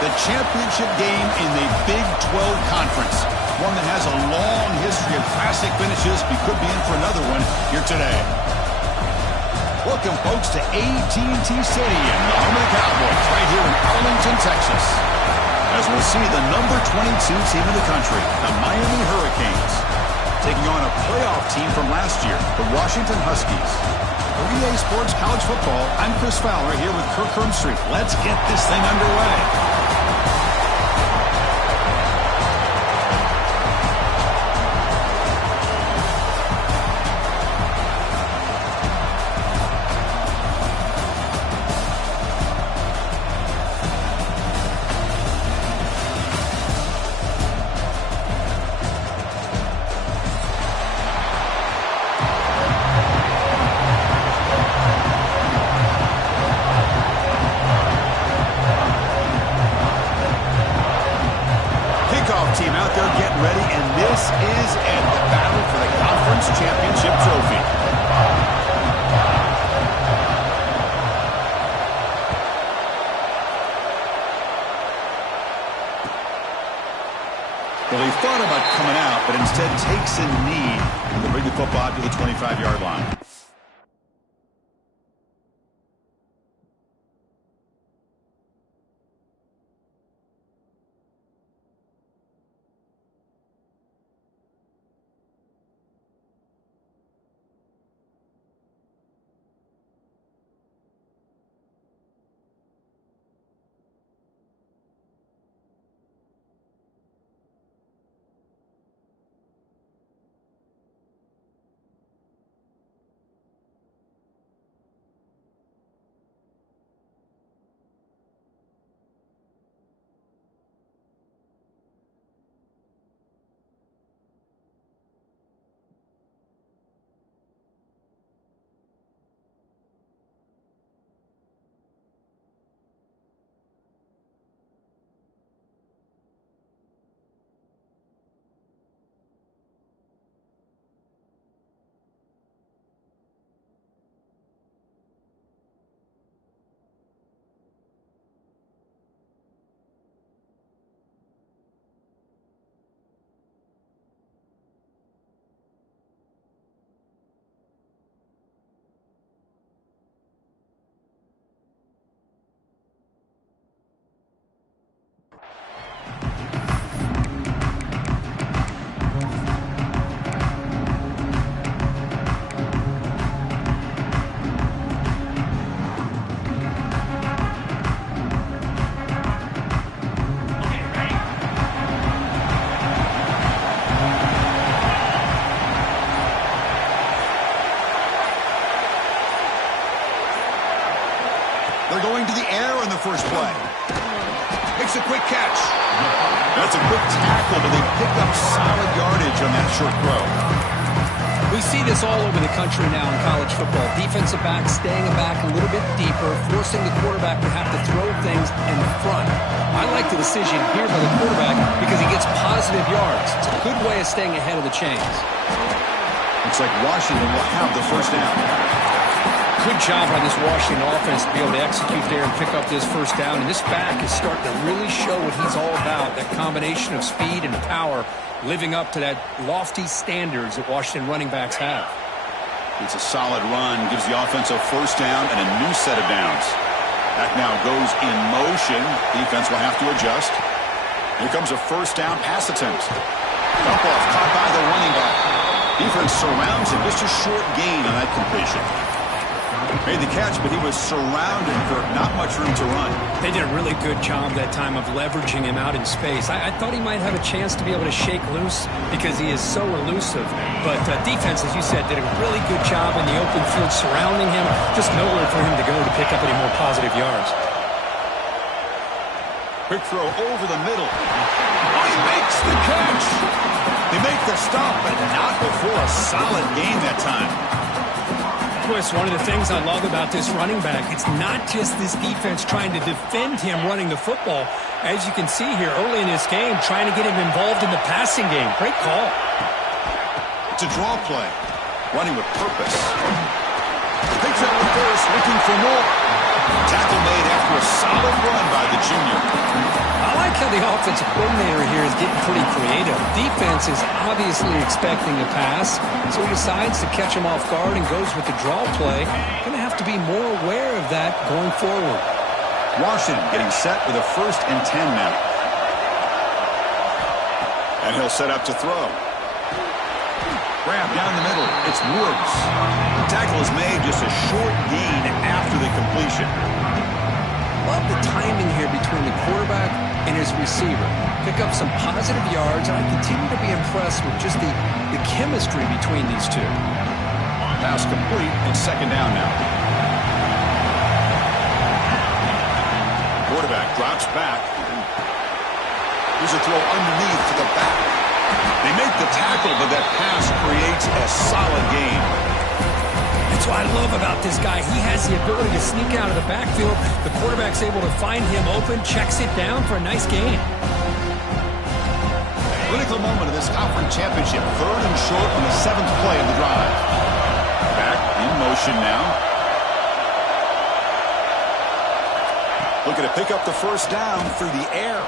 the championship game in the Big 12 Conference. One that has a long history of classic finishes. We could be in for another one here today. Welcome, folks, to AT&T Stadium, the home of the Cowboys, right here in Arlington, Texas. As we'll see the number 22 team in the country, the Miami Hurricanes, taking on a playoff team from last year, the Washington Huskies. For EA Sports College Football, I'm Chris Fowler here with Kirk Herbstreit. Let's get this thing underway. Team out there getting ready, and this is it, the battle for the conference championship trophy. Well, he thought about coming out, but instead takes a knee to bring the football to the 25-yard line. They're going to the air on the first play. Makes a quick catch. That's a quick tackle, but they pick up solid yardage on that short throw. We see this all over the country now in college football. Defensive backs staying back a little bit deeper, forcing the quarterback to have to throw things in front. I like the decision here by the quarterback because he gets positive yards. It's a good way of staying ahead of the chains. Looks like Washington will have the first down. Good job by this Washington offense to be able to execute there and pick up this first down. And this back is starting to really show what he's all about, that combination of speed and power, living up to that lofty standards that Washington running backs have. It's a solid run, gives the offense a first down and a new set of downs. Back now goes in motion. Defense will have to adjust. Here comes a first down pass attempt. Dump off caught by the running back. Defense surrounds him. Just a short gain on that completion. Made the catch, but he was surrounded, Kirk. Not much room to run. They did a really good job that time of leveraging him out in space. I thought he might have a chance to be able to shake loose because he is so elusive. But defense, as you said, did a really good job in the open field surrounding him. Just nowhere for him to go to pick up any more positive yards. Quick throw over the middle. Oh, he makes the catch. They make the stop, but not before a solid gain that time. One of the things I love about this running back, it's not just this defense trying to defend him running the football. As you can see here early in this game, trying to get him involved in the passing game. Great call. It's a draw play. Running with purpose. Picks up the first, looking for more. Tackle made after a solid run by the junior. how the offensive coordinator here is getting pretty creative. Defense is obviously expecting a pass, so he decides to catch him off guard and goes with the draw play. Going to have to be more aware of that going forward. Washington getting set with a 1st and 10 now. And he'll set up to throw. Grab down the middle. It's Woods. The tackle is made just a short gain after the completion. Love the timing here between the quarterback and his receiver. Pick up some positive yards, and I continue to be impressed with just the chemistry between these two. Pass complete, and 2nd down now. Quarterback drops back. Here's a throw underneath to the back. They make the tackle, but that pass creates a solid gain. That's what I love about this guy. He has the ability to sneak out of the backfield. The quarterback's able to find him open, checks it down for a nice gain. Critical moment of this conference championship. 3rd and short on the 7th play of the drive. Back in motion now. Looking to pick up the 1st down through the air.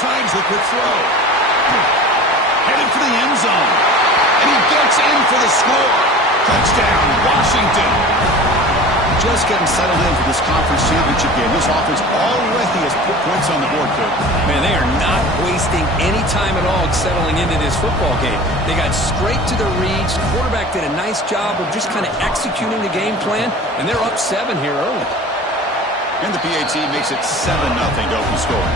Signs the quick throw. Headed for the end zone. And he gets in for the score. Touchdown, Washington. Just getting settled in for this conference championship game. This offense already has put points on the board, Coach. Man, they are not wasting any time at all settling into this football game. They got straight to their reads. The quarterback did a nice job of just kind of executing the game plan, and they're up 7 here early. And the PAT makes it 7-0 to open score.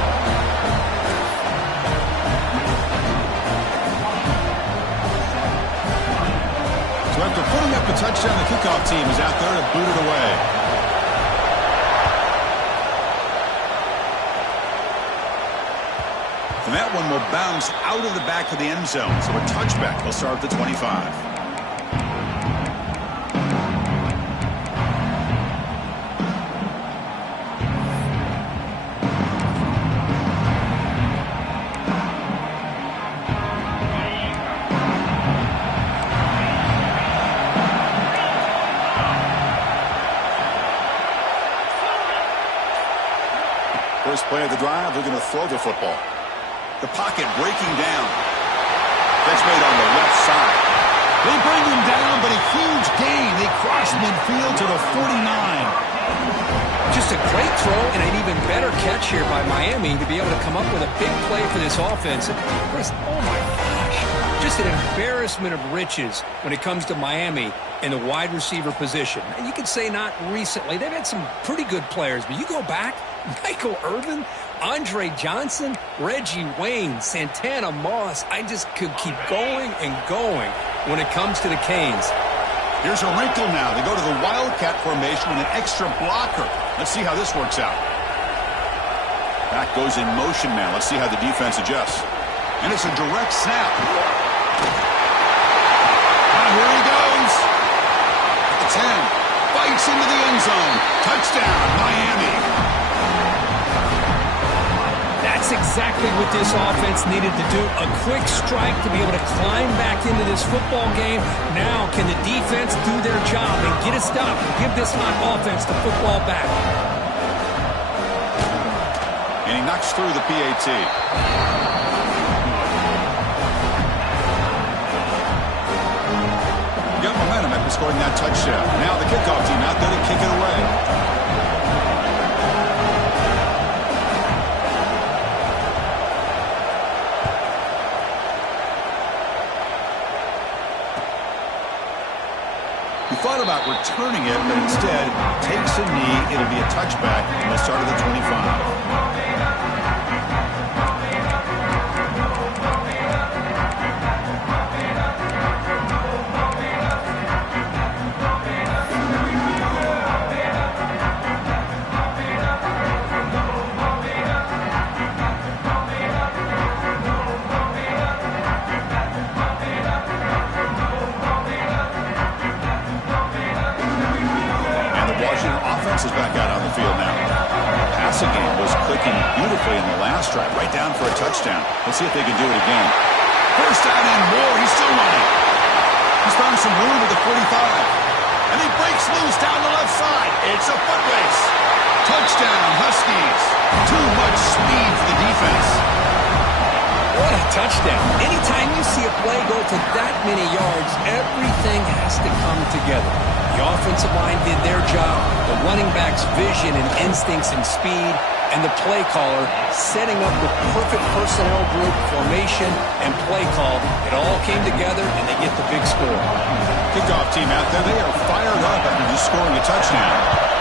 So after putting up a touchdown, the kickoff team is out there to boot it away. And that one will bounce out of the back of the end zone. So a touchback will start at the 25. First play of the drive, they're going to throw the football. The pocket breaking down. That's made on the left side. They bring him down, but a huge gain. They cross midfield to the 49. Just a great throw and an even better catch here by Miami to be able to come up with a big play for this offense. Oh my gosh, just an embarrassment of riches when it comes to Miami in the wide receiver position. And you could say not recently. They've had some pretty good players, but you go back, Michael Irvin, Andre Johnson, Reggie Wayne, Santana Moss. I just could keep going and going when it comes to the Canes. Here's a wrinkle now. They go to the Wildcat formation with an extra blocker. Let's see how this works out. Back goes in motion now. Let's see how the defense adjusts. And it's a direct snap. Now here he goes. At the 10. Bites into the end zone. Touchdown, Miami. That's exactly what this offense needed to do. A quick strike to be able to climb back into this football game. Now can the defense do their job and get a stop and give this hot offense the football back? And he knocks through the PAT. Got momentum after scoring that touchdown. Now the kickoff team out there to kick it away. He thought about returning it, but instead takes a knee. It'll be a touchback, and they'll start at the 25. Is back out on the field now. Passing game was clicking beautifully in the last drive, right down for a touchdown. Let's see if they can do it again. First down and more. He's still running. He's found some room at the 45. And he breaks loose down the left side. It's a foot race. Touchdown, Huskies. Too much speed for the defense. What a touchdown. Anytime you see a play go for that many yards, everything has to come together. The offensive line did their job, the running back's vision and instincts and speed, and the play caller setting up the perfect personnel group, formation, and play call. It all came together, and they get the big score. Kickoff team out there, they are fired up after just scoring a touchdown.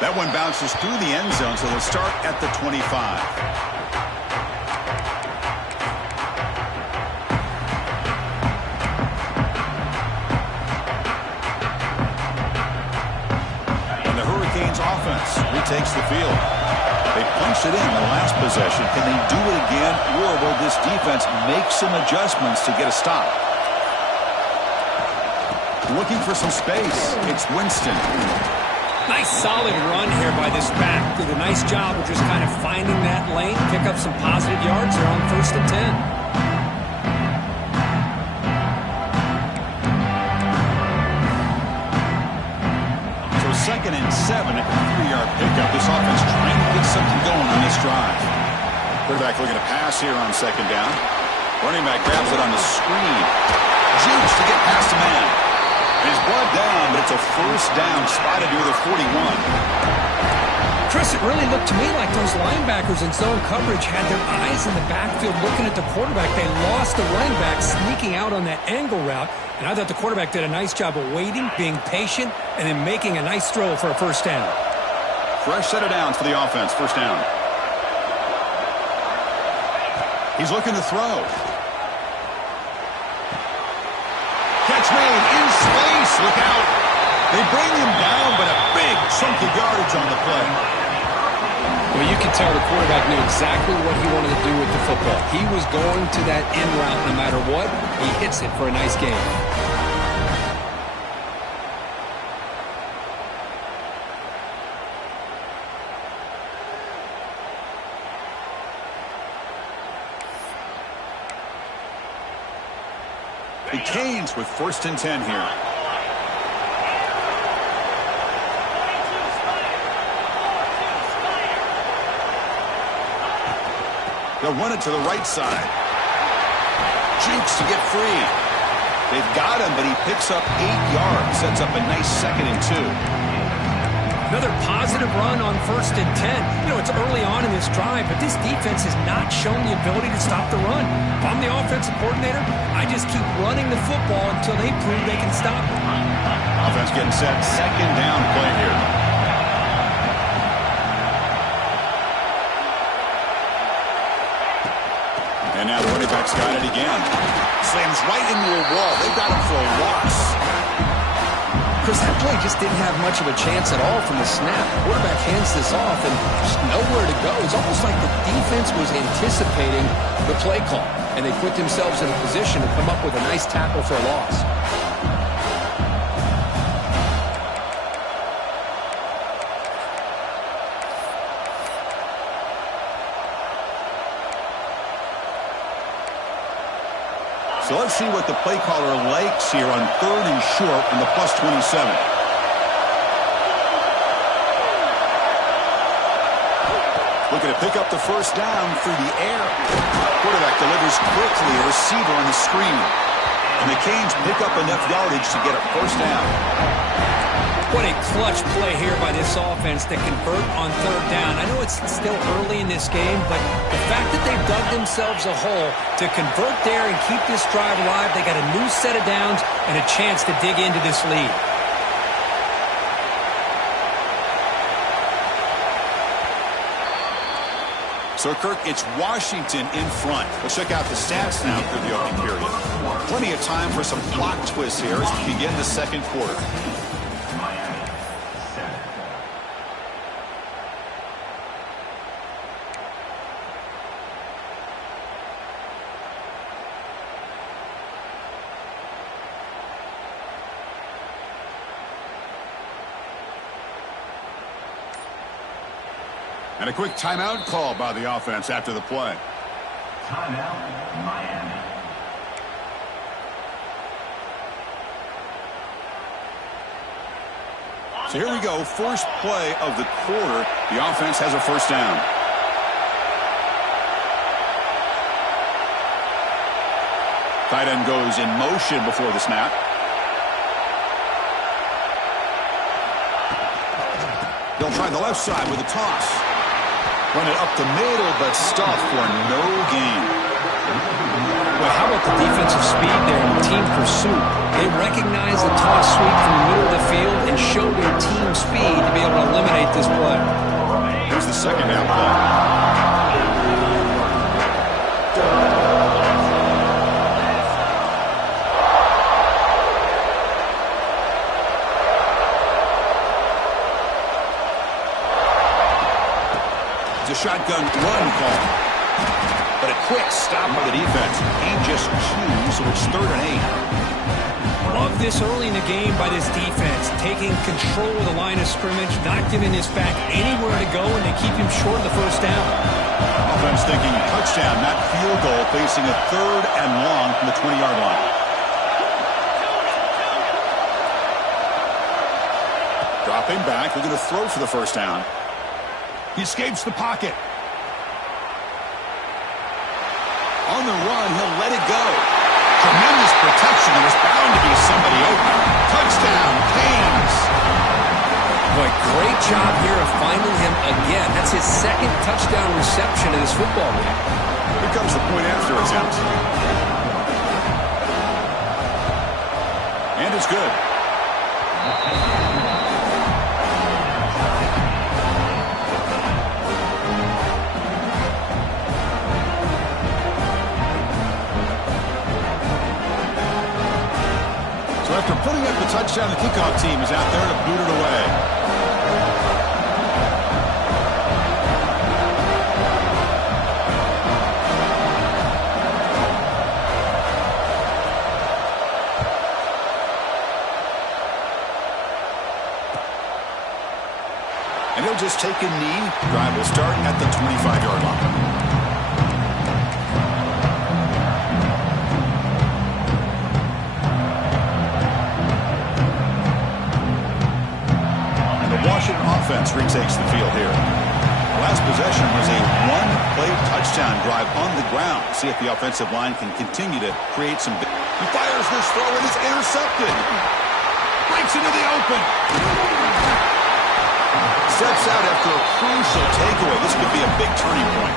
That one bounces through the end zone, so they'll start at the 25. And the Hurricanes offense retakes the field. They punched it in the last possession. Can they do it again, or will this defense make some adjustments to get a stop? Looking for some space. It's Winston. Nice solid run here by this back. Did a nice job of just kind of finding that lane, pick up some positive yards there on 1st and 10. So 2nd and 7 at the 3-yard pickup. This offense trying to get something going on this drive. Quarterback looking to pass here on 2nd down. Running back grabs it on the screen. Jukes to get past the man. He's brought down, but it's a 1st down spotted near the 41. Chris, it really looked to me like those linebackers in zone coverage had their eyes in the backfield looking at the quarterback. They lost the running back sneaking out on that angle route, and I thought the quarterback did a nice job of waiting, being patient, and then making a nice throw for a 1st down. Fresh set of downs for the offense, 1st down. He's looking to throw. Catch made in space. Look out. They bring him down, but a big chunk of yardage on the play. Well, you can tell the quarterback knew exactly what he wanted to do with the football. He was going to that end route no matter what. He hits it for a nice gain. The Canes with 1st and 10 here. They'll run it to the right side. Jukes to get free. They've got him, but he picks up 8 yards. Sets up a nice 2nd and 2. Another positive run on 1st and 10. You know, it's early on in this drive, but this defense has not shown the ability to stop the run. If I'm the offensive coordinator, I just keep running the football until they prove they can stop it. Offense getting set. 2nd down play here. And now the running back's got it again. Slams right into a wall. They've got him for a loss. Chris, that play just didn't have much of a chance at all from the snap. The quarterback hands this off and just nowhere to go. It's almost like the defense was anticipating the play call, and they put themselves in a position to come up with a nice tackle for a loss. So let's see what the play caller likes here on 3rd and short on the +27. Looking to pick up the 1st down through the air. Quarterback delivers quickly, a receiver on the screen. And the Canes pick up enough yardage to get a 1st down. What a clutch play here by this offense to convert on 3rd down. I know it's still early in this game, but the fact that they've dug themselves a hole to convert there and keep this drive alive, they got a new set of downs and a chance to dig into this lead. So, Kirk, it's Washington in front. Let's check out the stats now through the opening period. Plenty of time for some plot twists here as we begin the 2nd quarter. And a quick timeout call by the offense after the play. Timeout, Miami. So here we go, first play of the quarter. The offense has a first down. Tight end goes in motion before the snap. They'll try the left side with a toss. Run it up the middle, but stuffed for no gain. Well, how about the defensive speed there in team pursuit? They recognize the toss sweep from the middle of the field and show their team speed to be able to eliminate this play. Here's the second down play. A shotgun run call. But a quick stop by the defense. Ain't just two, so it's 3rd and 8. Love this early in the game by this defense. Taking control of the line of scrimmage, not giving this back anywhere to go, and they keep him short of the first down. Offense thinking touchdown, not field goal, facing a 3rd and long from the 20-yard line. Dropping back, they're going to throw for the first down. He escapes the pocket. On the run, he'll let it go. Tremendous protection. There was bound to be somebody open. Touchdown, Canes. Boy, great job here of finding him again. That's his 2nd touchdown reception of this football game. Here comes the point after attempt. And it's good. After putting up the touchdown, the kickoff team is out there to boot it away. And he'll just take a knee. Drive will start at the 25-yard line. Washington offense retakes the field here. Last possession was a one-play touchdown drive on the ground. See if the offensive line can continue to create some... He fires this throw and it's intercepted. Breaks into the open. Steps out after a crucial takeaway. This could be a big turning point.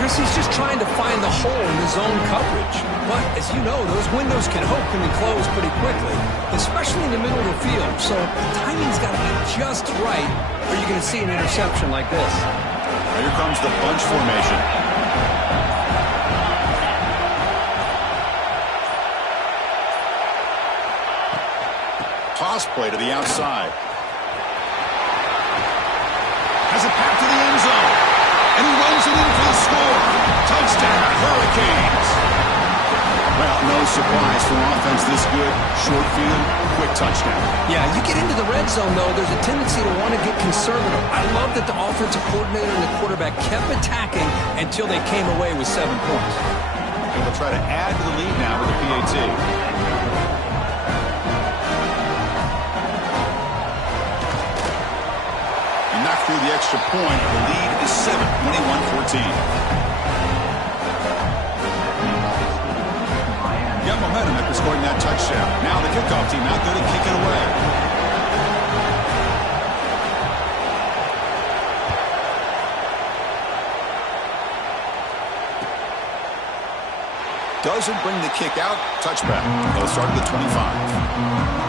Chris, he's just trying to find the hole in his zone coverage. But, as you know, those windows can open and close pretty quickly, especially in the middle of the field. So the timing's got to be just right, or you're going to see an interception like this. Now here comes the bunch formation. Toss play to the outside. Has a pass to the end zone. And he runs it in for the score. Touchdown, Hurricanes. Well, no surprise for offense this good. Short field, quick touchdown. Yeah, you get into the red zone, though, there's a tendency to want to get conservative. I love that the offensive coordinator and the quarterback kept attacking until they came away with 7 points. And they'll try to add to the lead now with the PAT. Knocked through the extra point. The lead is 7, 21-14. Got momentum after scoring that touchdown. Now the kickoff team out there to kick it away. Doesn't bring the kick out. Touchback. They'll start at the 25.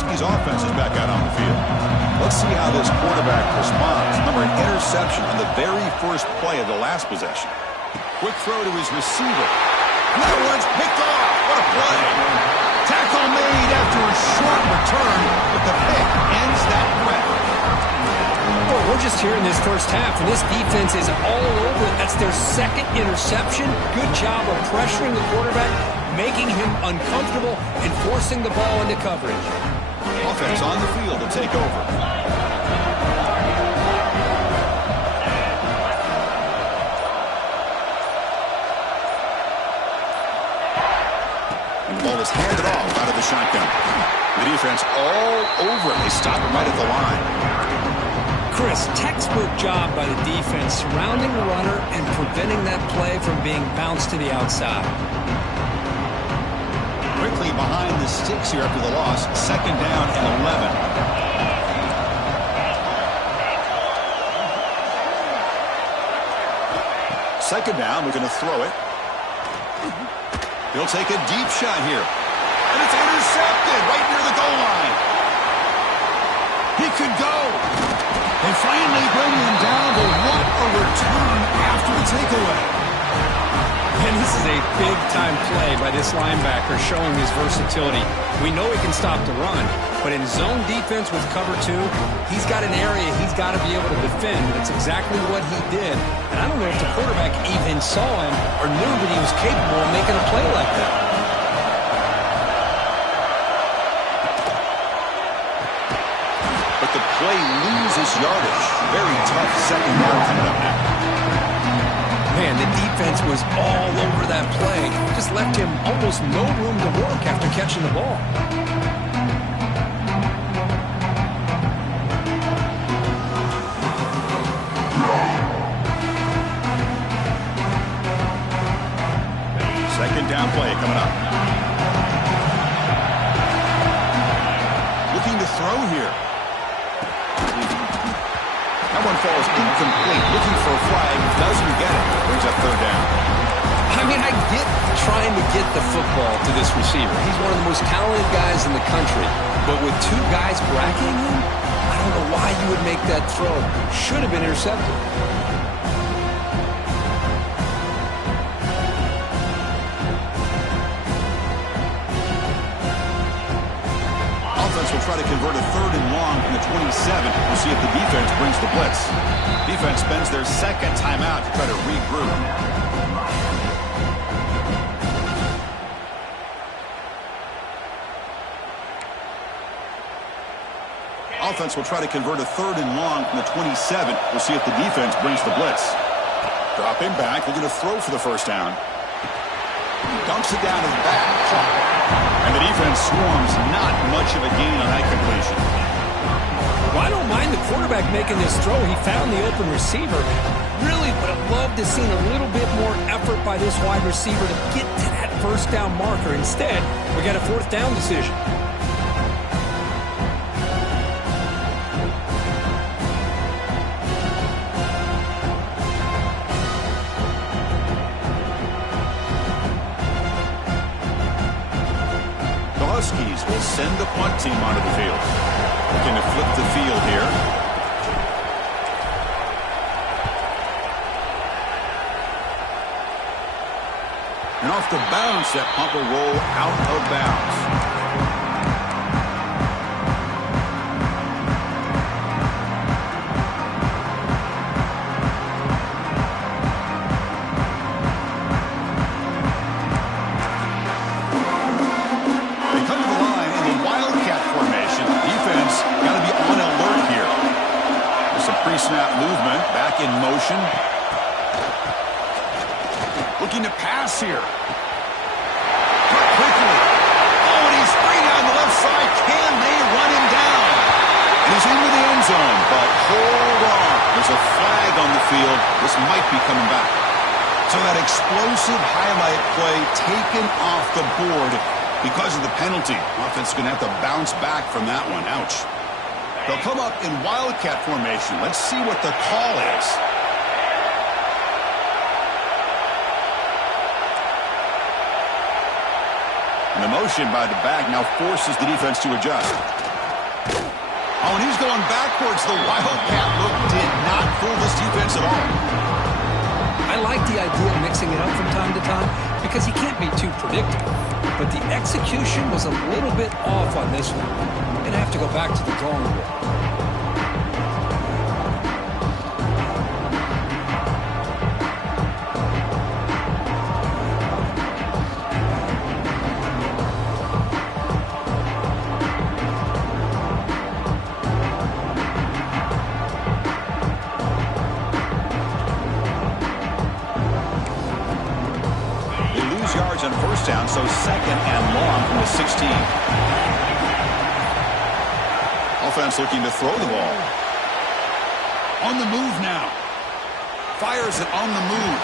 Huskies offense is back out on the field. Let's see how this quarterback responds. Remember, an interception on the very first play of the last possession. Quick throw to his receiver. And that one's picked off. What a play. Tackle made after a short return, but the pick ends that threat. Well, we're just here in this first half, and this defense is all over it. That's their second interception. Good job of pressuring the quarterback, making him uncomfortable, and forcing the ball into coverage. Offense on the field to take over. And the ball is handed off out of the shotgun. The defense all over it. They stop it right at the line. Chris, textbook job by the defense surrounding the runner and preventing that play from being bounced to the outside. Quickly behind the sticks here after the loss. Second down and 11. Second down, we're going to throw it. He'll take a deep shot here. And it's intercepted right near the goal line. He could go. They finally bring him down, but what a return after the takeaway. And this is a big-time play by this linebacker showing his versatility. We know he can stop the run, but in zone defense with cover two, he's got an area he's got to be able to defend. That's exactly what he did. And I don't know if the quarterback even saw him or knew that he was capable of making a play like that. But the play loses yardage. Very tough second down coming up now. Man, the defense was all over that play. Just left him almost no room to work after catching the ball. Second down play coming up. Looking to throw here. That one falls incomplete. Looking for a flag. Doesn't get it. Brings up third down. I mean, I get trying to get the football to this receiver. He's one of the most talented guys in the country. But with two guys bracketing him, I don't know why you would make that throw. Should have been intercepted. Will try to convert a third and long from the 27. We'll see if the defense brings the blitz. Defense spends their second timeout to try to regroup. Offense will try to convert a third and long from the 27. We'll see if the defense brings the blitz. Dropping back, looking to throw for the first down. Dumps it down to the back. And the defense swarms. Not much of a gain on that completion. Well, I don't mind the quarterback making this throw. He found the open receiver. Really would have loved to see a little bit more effort by this wide receiver to get to that first down marker. Instead, we got a fourth down decision. Huskies will send the punt team onto the field. Looking to flip the field here. And off the bounce, that punt will roll out of bounds. Pre-snap movement, back in motion. Looking to pass here. Cut quickly. Oh, and he's free down the left side. Can they run him down? And he's into the end zone, but hold on. There's a flag on the field. This might be coming back. So that explosive highlight play taken off the board because of the penalty. Offense is going to have to bounce back from that one. Ouch. They'll come up in wildcat formation. Let's see what the call is. And the motion by the back now forces the defense to adjust. Oh, and he's going backwards. The Wildcat look did not fool this defense at all. I like the idea of mixing it up from time to time because he can't be too predictable. But the execution was a little bit off on this one. I'm going to have to go back to the drawing board. Yards on first down, so second and long from the 16. Offense looking to throw the ball. On the move now. Fires it on the move.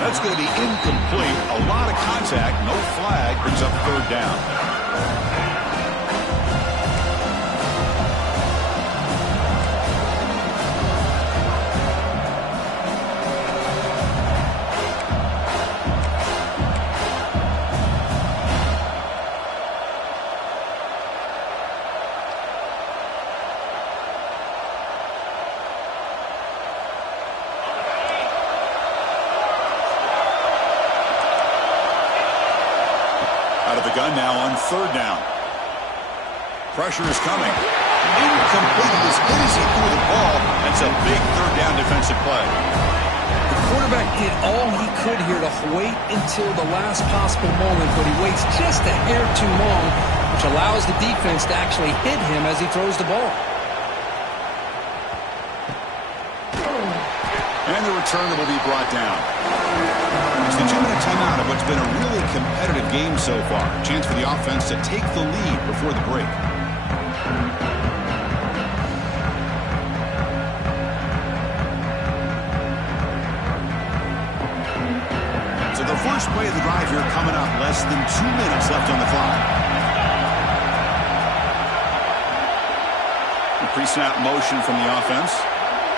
That's going to be incomplete. A lot of contact, no flag, brings up third down. Out of the gun now on third down. Pressure is coming. Incomplete as good as he threw the ball. That's a big third down defensive play. The quarterback did all he could here to wait until the last possible moment, but he waits just a hair too long, which allows the defense to actually hit him as he throws the ball. And the return will be brought down. It's the 2-minute timeout of what's been a really competitive game so far. Chance for the offense to take the lead before the break. So the first play of the drive here coming up. Less than 2 minutes left on the clock. A pre-snap motion from the offense.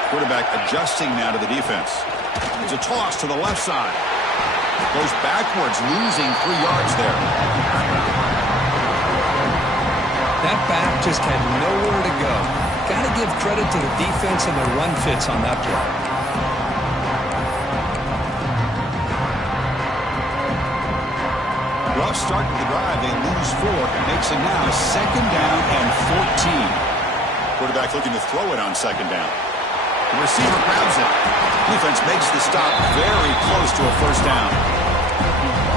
Quarterback adjusting now to the defense. It's a toss to the left side. Goes backwards, losing 3 yards there. That back just had nowhere to go. Got to give credit to the defense and the run fits on that play. Rough start to the drive. They lose 4. It makes it now second down and 14. Quarterback looking to throw it on second down. The receiver grabs it. Defense makes the stop very close to a first down.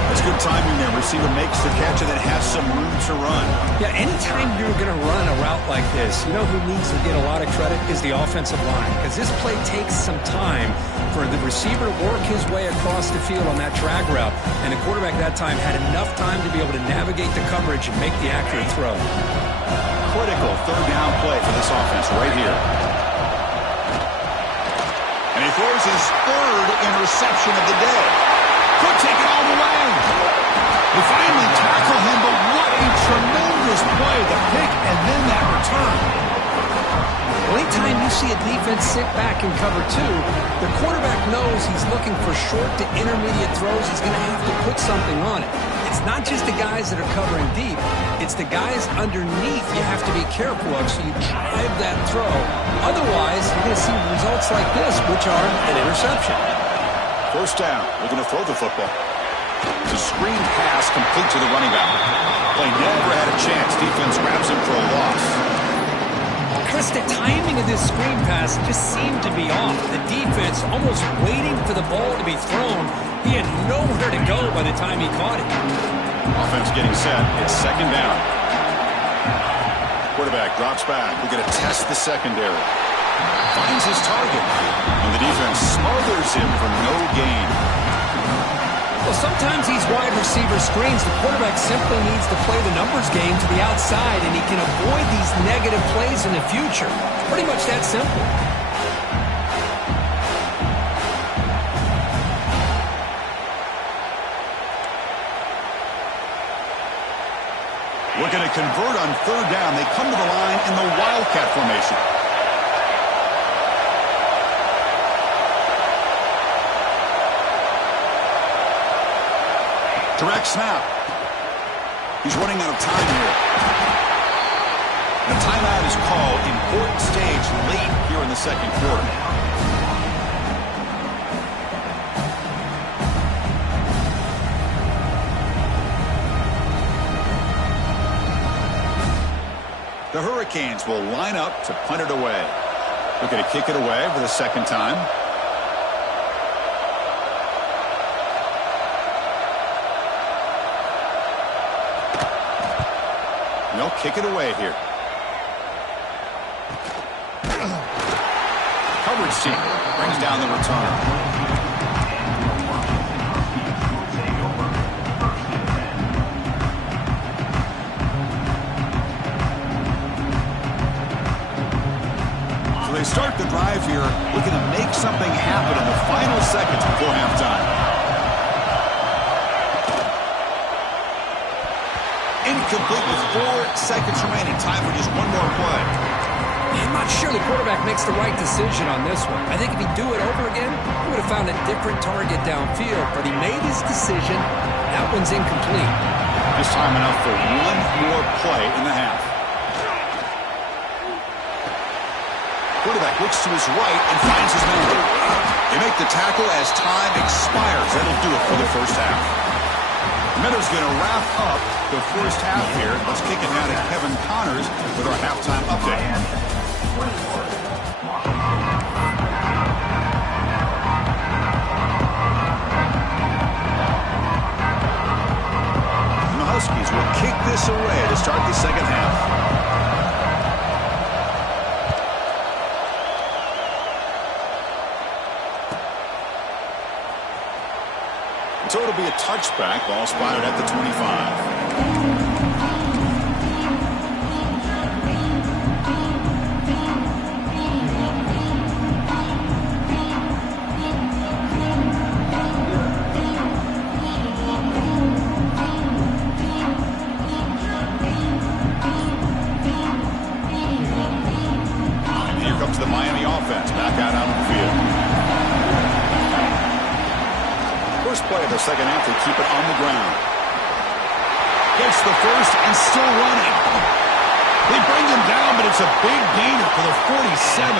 That's good timing there. Receiver makes the catch and then has some room to run. Yeah, anytime you're going to run a route like this, you know who needs to get a lot of credit is the offensive line. Because this play takes some time for the receiver to work his way across the field on that drag route. And the quarterback that time had enough time to be able to navigate the coverage and make the accurate throw. Critical third down play for this offense right here. And he throws his third interception of the day. Could take it all the way. They finally tackle him, but what a tremendous play. The pick and then that return. Anytime you see a defense sit back and cover 2, the quarterback knows he's looking for short to intermediate throws. He's going to have to put something on it. It's not just the guys that are covering deep. It's the guys underneath you have to be careful of so you drive that throw. Otherwise, you're going to see results like this, which are an interception. First down. We're going to throw the football. It's a screen pass complete to the running back. Play never had a chance. Defense grabs him for a loss. Chris, the timing of this screen pass just seemed to be off. The defense almost waiting for the ball to be thrown. He had nowhere to go by the time he caught it. Offense getting set. It's second down. Quarterback drops back. We're going to test the secondary. Finds his target. And the defense smothers him for no gain. Well, sometimes these wide receiver screens, the quarterback simply needs to play the numbers game to the outside, and he can avoid these negative plays in the future. Pretty much that simple. We're going to convert on third down. They come to the line in the Wildcat formation. Direct snap. He's running out of time here. The timeout is called in in the second quarter. The Hurricanes will line up to punt it away. Looking to kick it away for the second time. They'll kick it away here. Coverage team brings down the return. They start the drive here, looking to make something happen in the final seconds before halftime. Incomplete with 4 seconds remaining. Time for just one more play. I'm not sure the quarterback makes the right decision on this one. I think if he'd do it over again, he would have found a different target downfield, but he made his decision. That one's incomplete. Just time enough for one more play in the half. Quarterback looks to his right and finds his man. They make the tackle as time expires. That'll do it for the first half. Miller's going to wrap up the first half here. Let's kick it now to Kevin Connors with our halftime update. And the Huskies will kick this away to start the second half. So it'll be a touchback, ball spotted at the 25. And here comes the Miami offense back out on the field. First play of the second half, they keep it on the ground. Gets the first and still running. They bring him down, but it's a big gainer for the 47.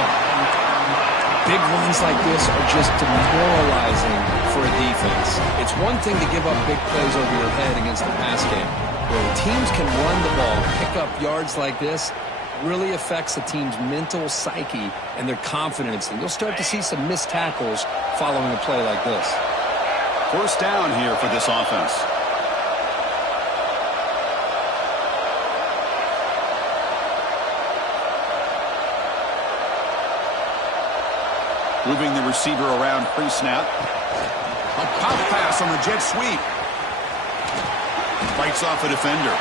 Big runs like this are just demoralizing for a defense. It's one thing to give up big plays over your head against the pass game. When teams can run the ball, pick up yards like this, really affects a team's mental psyche and their confidence. And you'll start to see some missed tackles following a play like this. First down here for this offense. Moving the receiver around pre-snap. A pop pass on the jet sweep. Fights off a defender.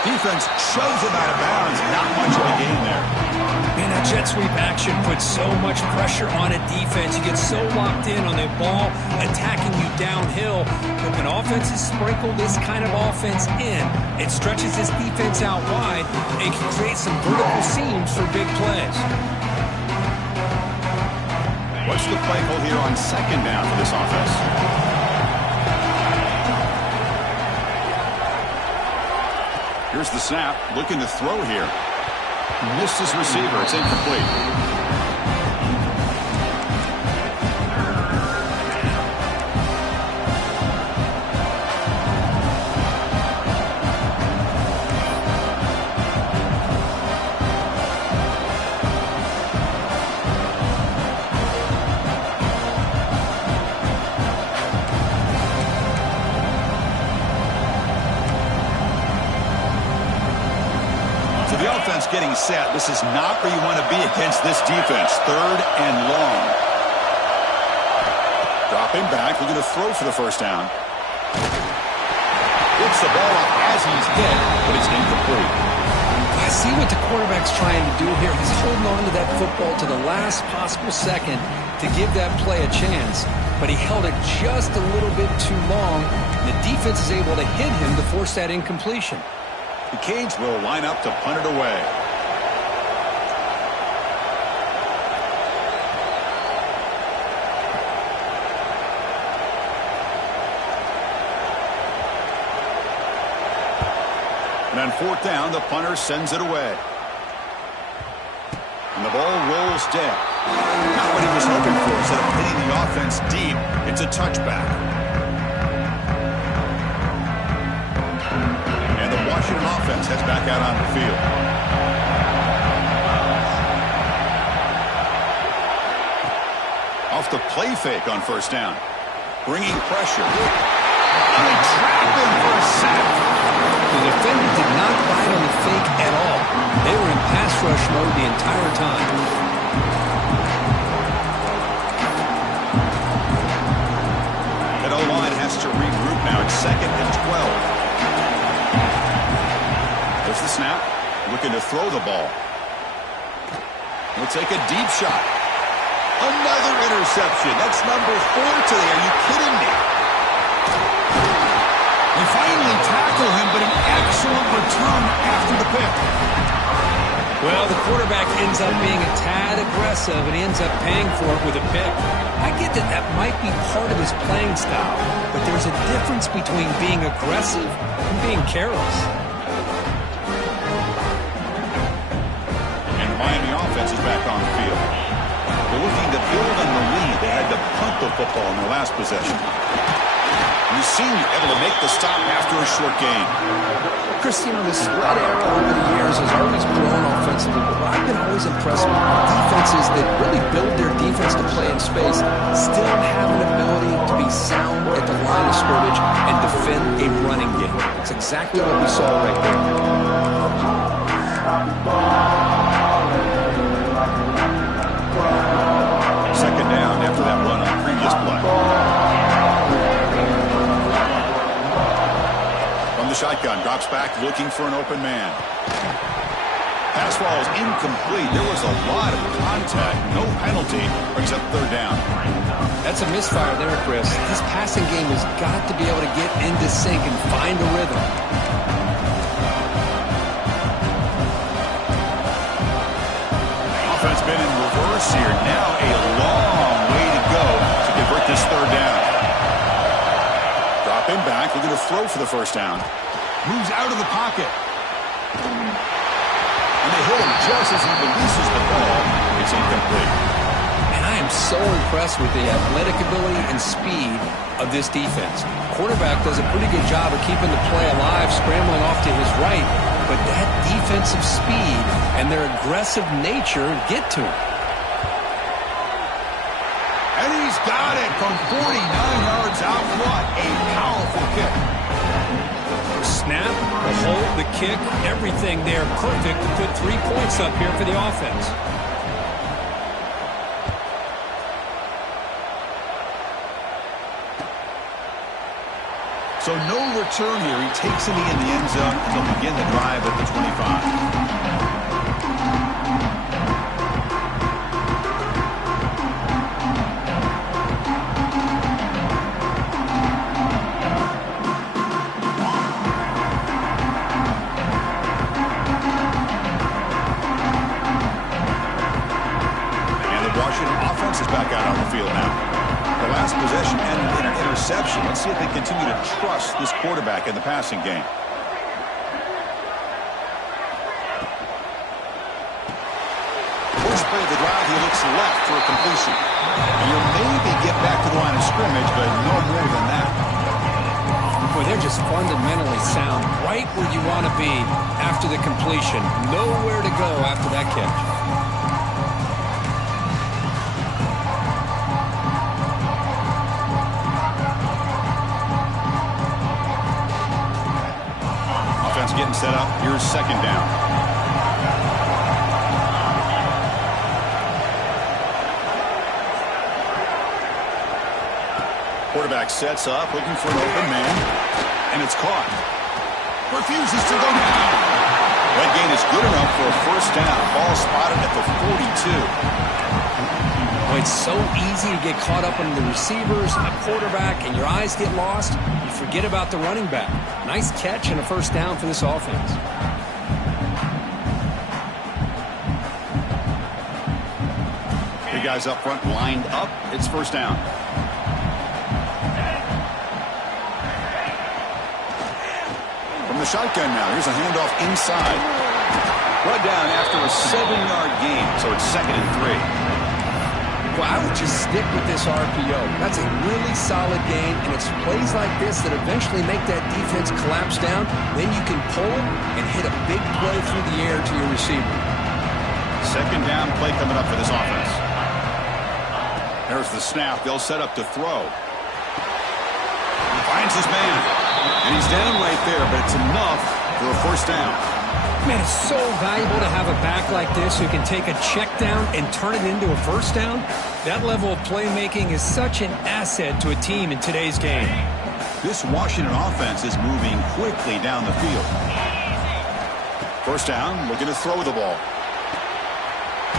Defense shoves him out of bounds. Not much of a gain there. Man, that jet sweep action puts so much pressure on a defense. You get so locked in on the ball attacking you downhill. But when offenses sprinkle this kind of offense in, it stretches this defense out wide and can create some vertical seams for big plays. What's the play call here on second down for this offense? Here's the snap, looking to throw here. Missed his receiver. It's incomplete. Getting set. This is not where you want to be against this defense. Third and long. Dropping back. We're going to throw for the first down. Gets the ball up as he's hit, but it's incomplete. I see what the quarterback's trying to do here. He's holding on to that football to the last possible second to give that play a chance, but he held it just a little bit too long. The defense is able to hit him to force that incompletion. The Canes will line up to punt it away. And on fourth down, the punter sends it away. And the ball rolls dead. Not what he was hoping for. Instead of hitting the offense deep, it's a touchback. And the Washington offense heads back out on the field. Off the play fake on first down. Bringing pressure. And they trap him for a sack. The defender did not bite on the fake at all. They were in pass rush mode the entire time. That O-line has to regroup now. It's 2nd and 12. There's the snap. Looking to throw the ball. He'll take a deep shot. Another interception. That's number 4 today. Are you kidding me? They finally tackle him, but an excellent return after the pick. Well, the quarterback ends up being a tad aggressive, and he ends up paying for it with a pick. I get that that might be part of his playing style, but there's a difference between being aggressive and being careless. And the Miami offense is back on the field. They're looking to build on the lead. They had to punt the football in their last possession. We've seen you able to make the stop after a short gain. Christine, the spread era over the years has always grown offensively, but what I've been always impressed with defenses that really build their defense to play in space still have an ability to be sound at the line of scrimmage and defend a running game. That's exactly what we saw right there. Second down after that run on the previous play. From the shotgun, drops back looking for an open man. Pass ball is incomplete. There was a lot of contact. No penalty. Brings up third down. That's a misfire there, Chris. This passing game has got to be able to get into sync and find a rhythm. Offense been in reverse here. Now a long way to go to convert this third down. Drop him back. Looking to throw for the first down. Moves out of the pocket. And they hit him just as he releases the ball. It's incomplete. And I am so impressed with the athletic ability and speed of this defense. Quarterback does a pretty good job of keeping the play alive, scrambling off to his right, but that defensive speed and their aggressive nature get to him. And he's got it from 49 yards out. What a powerful kick. The snap, the hold, the kick, everything there perfect to put 3 points up here for the offense. So no return here. He takes it in the end zone, and they'll begin the drive at the 25. Back out on the field now. The last possession ended in an interception. Let's see if they continue to trust this quarterback in the passing game. First play of the drive, he looks left for a completion. And you'll maybe get back to the line of scrimmage, but no more than that. Boy, they're just fundamentally sound, right where you want to be after the completion. Nowhere to go after that catch. Getting set up. Here's second down. Quarterback sets up, looking for an open man, and it's caught. Refuses to go down. That gain is good enough for a first down. Ball spotted at the 42. Boy, it's so easy to get caught up in the receivers and the quarterback, and your eyes get lost. You forget about the running back. Nice catch and a first down for this offense. Big guys up front lined up. It's first down. From the shotgun now. Here's a handoff inside. Brought down after a 7-yard gain, so it's 2nd and 3. Well, I would just stick with this RPO. That's a really solid game, and it's plays like this that eventually make that defense collapse down. Then you can pull it and hit a big play through the air to your receiver. Second down play coming up for this offense. There's the snap. They'll set up to throw. He finds his man. And he's down right there, but it's enough for a first down. Man, it's so valuable to have a back like this who can take a check down and turn it into a first down. That level of playmaking is such an asset to a team in today's game. This Washington offense is moving quickly down the field. First down, looking to throw the ball.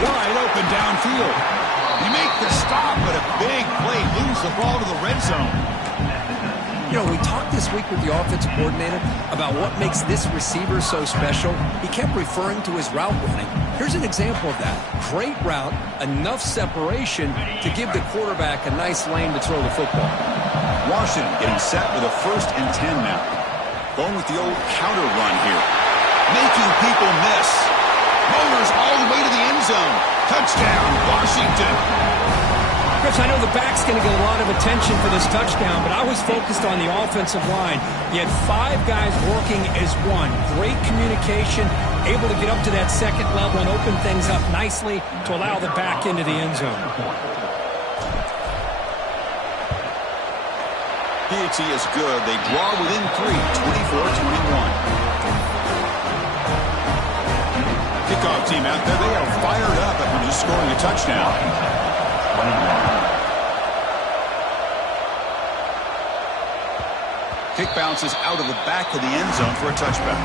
Wide open downfield. He makes the stop, but a big play. Lose the ball to the red zone. You know, we talked this week with the offensive coordinator about what makes this receiver so special. He kept referring to his route running. Here's an example of that. Great route, enough separation to give the quarterback a nice lane to throw the football. Washington getting set with a 1st and 10 now. Going with the old counter run here. Making people miss. Motors all the way to the end zone. Touchdown, Washington. Chris, I know the back's going to get a lot of attention for this touchdown, but I was focused on the offensive line. You had 5 guys working as one. Great communication, able to get up to that second level and open things up nicely to allow the back into the end zone. PAT is good. They draw within 3, 24-21. Kickoff team out there. They are fired up after just scoring a touchdown. Kick bounces out of the back of the end zone for a touchback.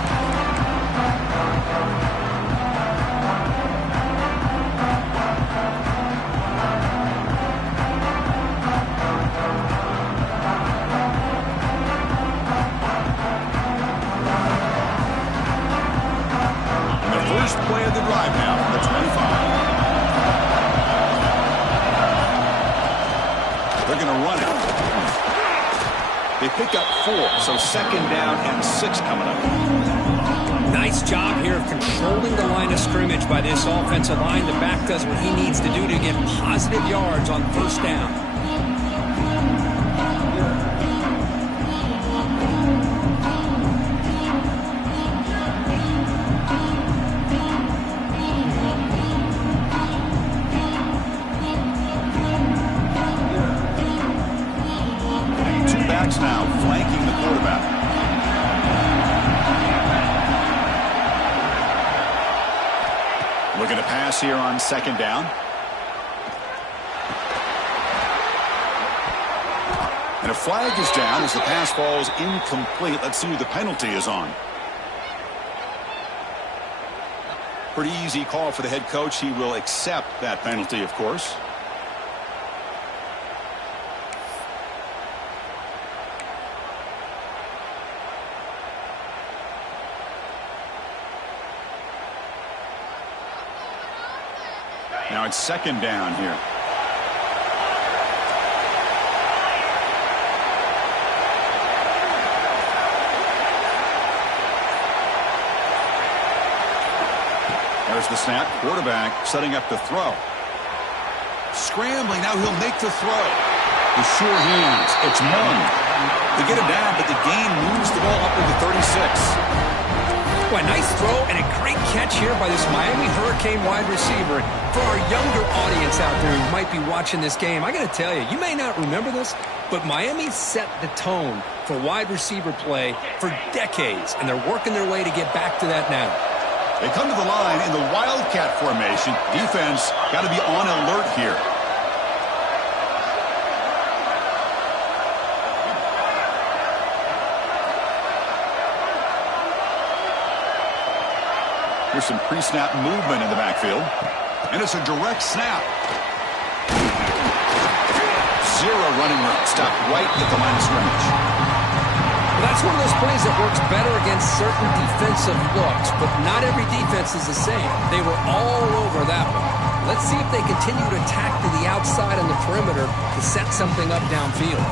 And the first play of the drive now from the 25. They're going to run it. They pick up 4, so second down and 6 coming up. Nice job here of controlling the line of scrimmage by this offensive line. The back does what he needs to do to get positive yards on first down. Now flanking the quarterback. Looking to pass here on second down. And a flag is down as the pass falls incomplete. Let's see who the penalty is on. Pretty easy call for the head coach. He will accept that penalty, of course. Now it's second down here. There's the snap. Quarterback setting up the throw. Scrambling. Now he'll make the throw. The sure hands. It's Mung. They get him down, but the gain moves the ball up into 36. Well, a nice throw and a great catch here by this Miami Hurricane wide receiver. For our younger audience out there who might be watching this game, I got to tell you, you may not remember this, but Miami set the tone for wide receiver play for decades, and they're working their way to get back to that now. They come to the line in the Wildcat formation. Defense got to be on alert here. Here's some pre-snap movement in the backfield. And it's a direct snap. 0 running room. Stop right at the line of scrimmage. Well, that's one of those plays that works better against certain defensive looks, but not every defense is the same. They were all over that one. Let's see if they continue to attack to the outside on the perimeter to set something up downfield.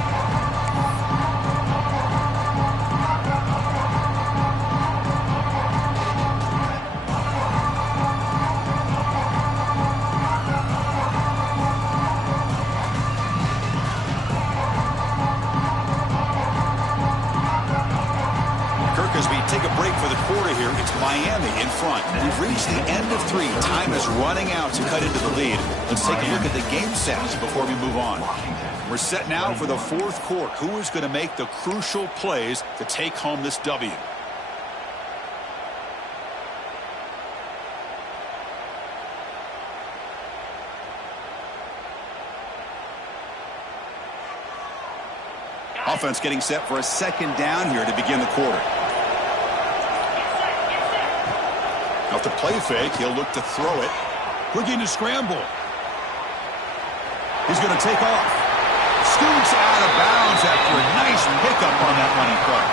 front. We've reached the end of 3. Time is running out to cut into the lead. Let's take a look at the game stats before we move on. We're set now for the 4th quarter. Who is going to make the crucial plays to take home this W? Offense getting set for a 2nd down here to begin the quarter. Off the play fake, he'll look to throw it. Looking to scramble. He's going to take off. Scoots out of bounds after a nice pickup on that running play.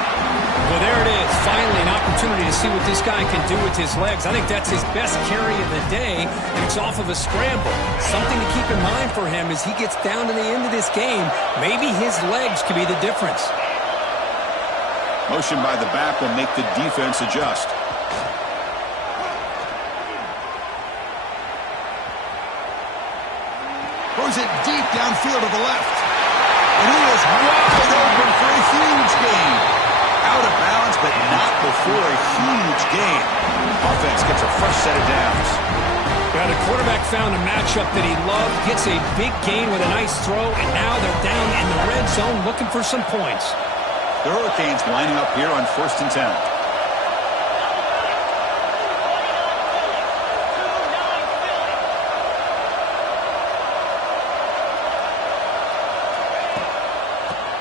Well, there it is. Finally, an opportunity to see what this guy can do with his legs. I think that's his best carry of the day, and it's off of a scramble. Something to keep in mind for him as he gets down to the end of this game. Maybe his legs could be the difference. Motion by the back will make the defense adjust. Throws it deep downfield to the left. And he is wide open for a huge gain. Out of bounds, but not before a huge gain. Offense gets a fresh set of downs. Yeah, the quarterback found a matchup that he loved, gets a big gain with a nice throw, and now they're down in the red zone looking for some points. The Hurricanes lining up here on 1st and 10.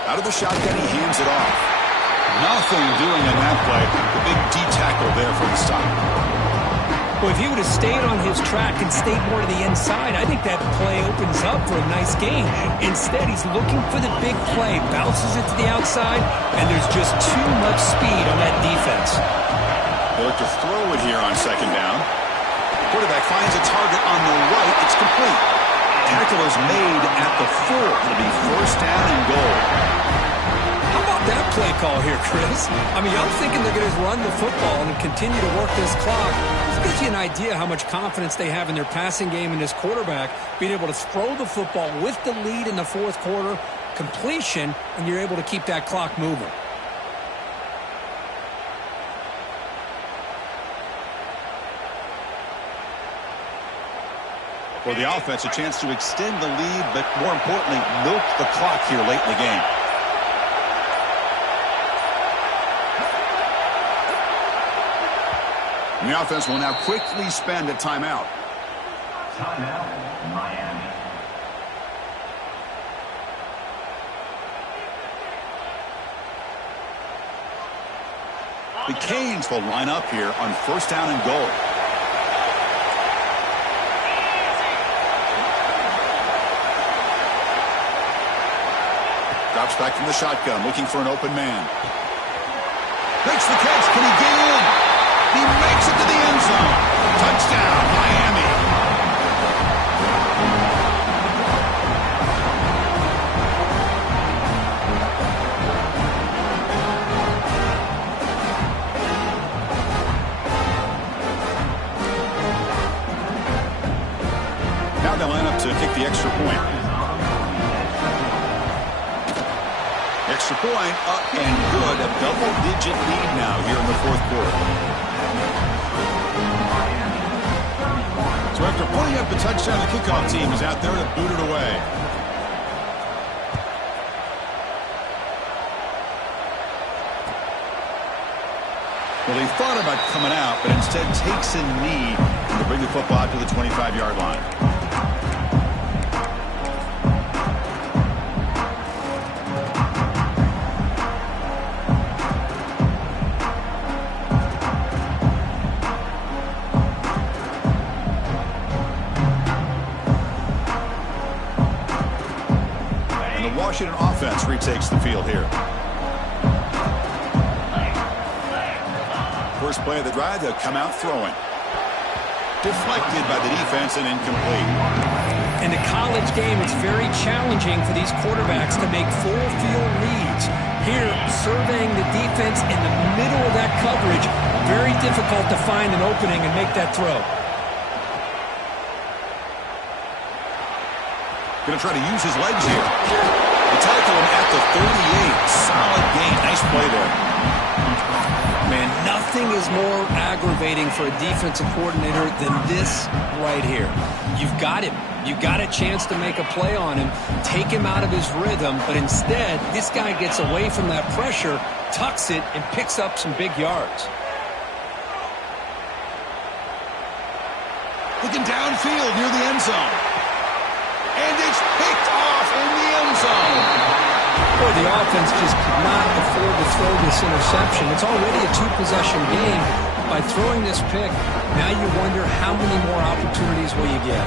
Out of the shotgun, he hands it off. Nothing doing in that play. The big D tackle there for the stop. Well, if he would have stayed on his track and stayed more to the inside, I think that play opens up for a nice gain. Instead, he's looking for the big play, bounces it to the outside, and there's just too much speed on that defense. They look to throw it here on 2nd down. Quarterback finds a target on the right. It's complete. Tackle is made at the 4. It'll be 1st down and goal. How about that play call here, Chris? I mean, I'm thinking they're going to run the football and continue to work this clock. This gives you an idea how much confidence they have in their passing game and this quarterback being able to throw the football with the lead in the 4th quarter, completion, and you're able to keep that clock moving. For the offense, a chance to extend the lead, but more importantly, milk the clock here late in the game. And the offense will now quickly spend a timeout. Timeout, Miami. The Canes will line up here on 1st down and goal. Drops back from the shotgun, looking for an open man. Makes the catch. Can he get in? He makes it to the end zone. Touchdown, Miami. Now they line up to kick the extra point. Extra point up and good. A double-digit lead now here in the 4th quarter. So after putting up the touchdown, the kickoff team is out there to boot it away. Well, he thought about coming out, but instead takes a knee to bring the football out to the 25-yard line. Washington offense retakes the field here. First play of the drive, they'll come out throwing. Deflected by the defense and incomplete. In the college game, it's very challenging for these quarterbacks to make full field reads. Here, surveying the defense in the middle of that coverage, very difficult to find an opening and make that throw. Going to try to use his legs here. They tackle him at the 38. Solid gain. Nice play there. Man, nothing Nothing is more aggravating for a defensive coordinator than this right here. You've got him. You got a chance to make a play on him, take him out of his rhythm, but instead, this guy gets away from that pressure, tucks it, and picks up some big yards. Looking downfield near the end zone. And it's picked off in the end zone. Boy, the offense just could not afford to throw this interception. It's already a two-possession game. By throwing this pick, now you wonder how many more opportunities will you get.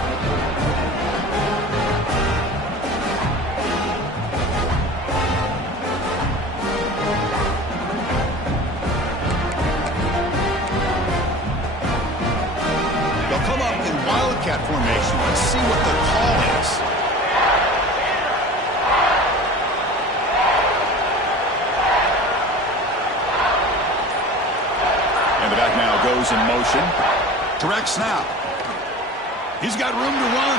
They'll come up in Wildcat formation. Let's see what the call is. And the back now goes in motion. Direct snap. He's got room to run.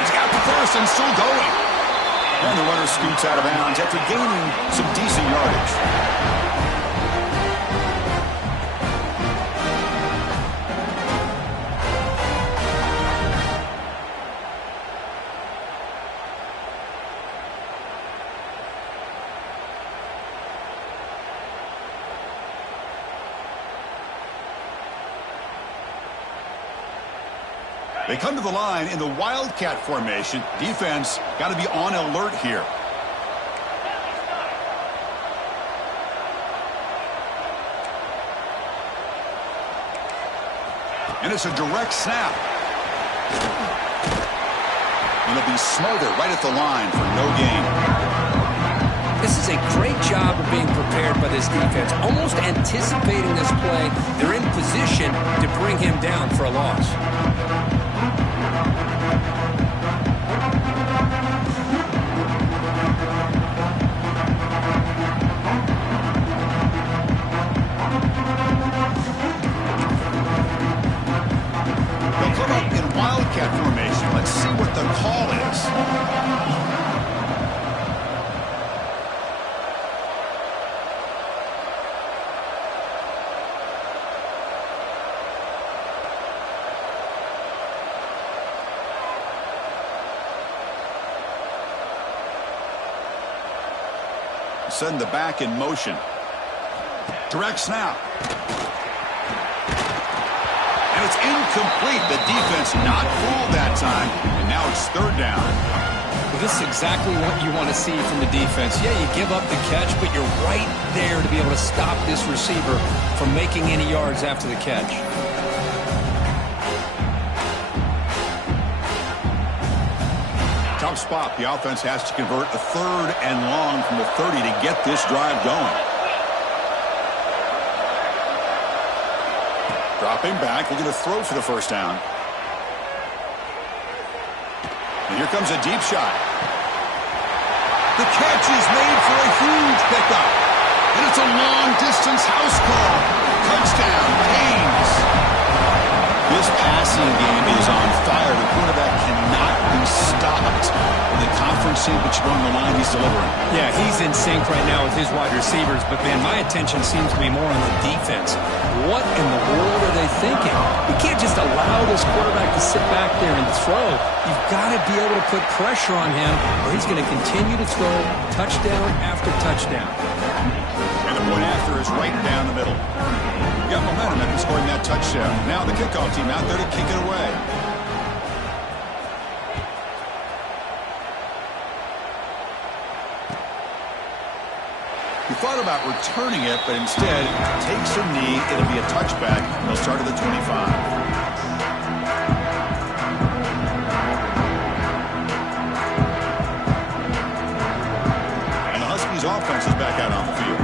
He's got the first and still going. And the runner scoots out of bounds after gaining some decent yardage. They come to the line in the Wildcat formation. Defense got to be on alert here. And it's a direct snap. And it'll be smothered right at the line for no gain. This is a great job of being prepared by this defense. Almost anticipating this play, they're in position to bring him down for a loss. They'll come up in Wildcat formation. Let's see what the call is. Send the back in motion. Direct snap. And it's incomplete. The defense not fooled that time. And now it's third down. Well, this is exactly what you want to see from the defense. Yeah, you give up the catch, but you're right there to be able to stop this receiver from making any yards after the catch. Tough spot. The offense has to convert a third and long from the 30 to get this drive going. Dropping back, looking to throw for the first down. And here comes a deep shot. The catch is made for a huge pickup. And it's a long-distance house call. Touchdown, Canes. This passing game is on fire. The quarterback cannot be stopped. In the conference championship on the line, he's delivering. Yeah, he's in sync right now with his wide receivers, but, man, my attention seems to be more on the defense. What in the world are they thinking? You can't just allow this quarterback to sit back there and throw. You've got to be able to put pressure on him, or he's going to continue to throw touchdown after touchdown. And the point after is right down the middle. Got momentum after scoring that touchdown. Now the kickoff team out there to kick it away. He thought about returning it, but instead takes a knee. It'll be a touchback. They'll start at the 25. Offense is back out on the field.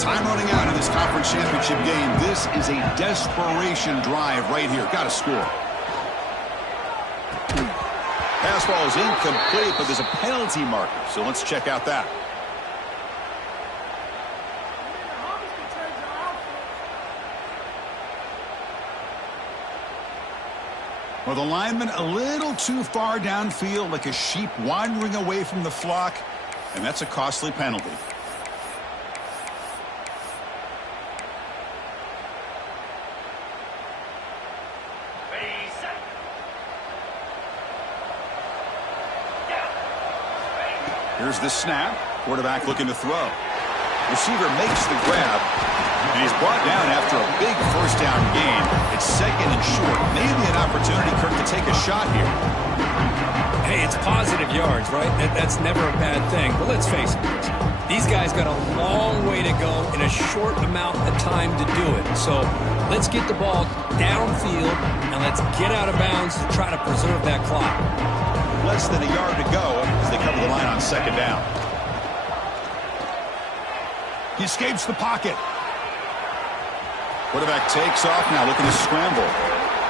Time running out in this conference championship game. This is a desperation drive right here. Got to score. Pass ball is incomplete, but there's a penalty marker, so let's check out that. Well, the lineman a little too far downfield, like a sheep wandering away from the flock. And that's a costly penalty. Here's the snap. Quarterback looking to throw. Receiver makes the grab, and he's brought down after a big first down gain. It's second and short. Maybe an opportunity, Kirk, to take a shot here. Hey, it's positive yards, right? That's never a bad thing. But let's face it, these guys got a long way to go in a short amount of time to do it. So let's get the ball downfield, and let's get out of bounds to try to preserve that clock. Less than a yard to go as they cover the line on second down. He escapes the pocket. Quarterback takes off now, looking to scramble.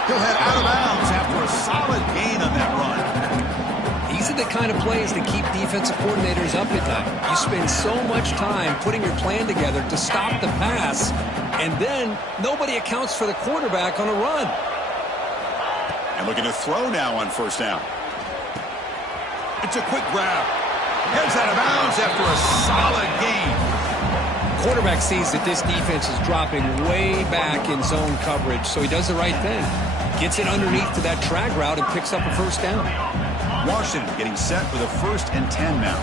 He'll head out of bounds after a solid gain on that run. These are the kind of plays that keep defensive coordinators up at night. You spend so much time putting your plan together to stop the pass, and then nobody accounts for the quarterback on a run. And looking to throw now on first down. It's a quick grab. Heads out of bounds after a solid gain. Quarterback sees that this defense is dropping way back in zone coverage, so he does the right thing. Gets it underneath to that drag route and picks up a first down. Washington getting set for the 1st and 10 now.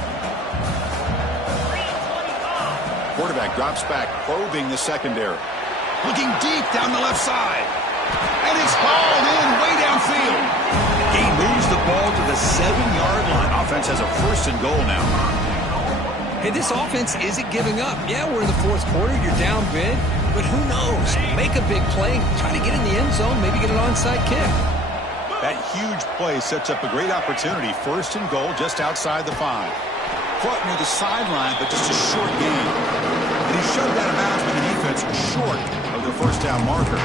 Quarterback drops back, probing the secondary. Looking deep down the left side. And it's hauled in way downfield. He moves the ball to the 7-yard line. Offense has a 1st and goal now. Hey, this offense isn't giving up. Yeah, we're in the 4th quarter. You're down big. But who knows? Make a big play. Try to get in the end zone. Maybe get an onside kick. That huge play sets up a great opportunity. 1st and goal just outside the 5. Caught near the sideline, but just a short gain. And he shoved out of bounds with the defense short of the first down marker.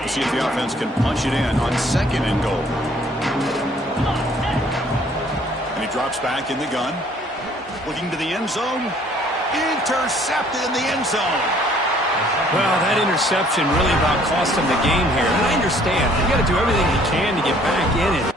We'll see if the offense can punch it in on 2nd and goal. And he drops back in the gun. Looking to the end zone. Intercepted in the end zone. Well, that interception really about cost him the game here. And I understand. You got to do everything you can to get back in it.